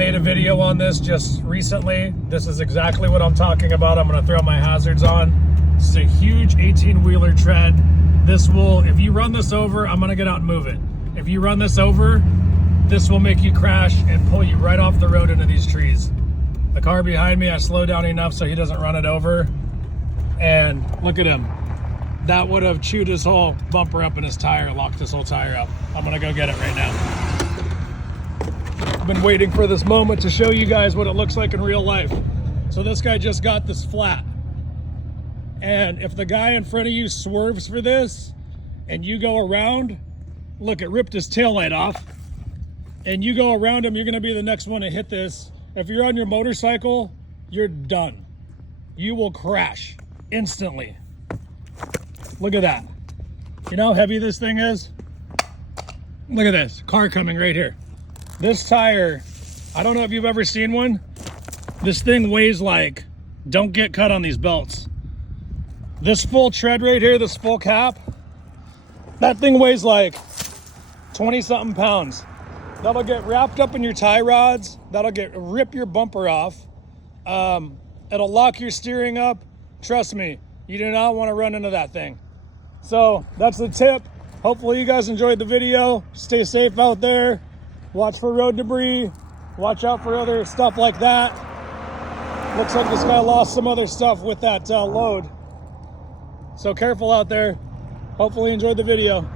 made a video on this just recently. This is exactly what I'm talking about. I'm gonna throw my hazards on. This is a huge 18-wheeler tread. This will, if you run this over, I'm gonna get out and move it. If you run this over, this will make you crash and pull you right off the road into these trees. The car behind me, I slowed down enough so he doesn't run it over. And look at him. That would have chewed his whole bumper up in his tire, locked his whole tire up. I'm gonna go get it right now. I've been waiting for this moment to show you guys what it looks like in real life. So this guy just got this flat. And if the guy in front of you swerves for this and you go around, look, it ripped his taillight off. And you go around him, you're gonna be the next one to hit this. If you're on your motorcycle, you're done. You will crash instantly. Look at that. You know how heavy this thing is? Look at this, car coming right here. This tire, I don't know if you've ever seen one. This thing weighs like, don't get cut on these belts. This full tread right here, this full cap, that thing weighs like 20 something pounds. That'll get wrapped up in your tie rods. That'll rip your bumper off. It'll lock your steering up. Trust me, you do not want to run into that thing. So that's the tip. Hopefully you guys enjoyed the video. Stay safe out there. Watch for road debris. Watch out for other stuff like that. Looks like this guy lost some other stuff with that load. So careful out there. Hopefully you enjoyed the video.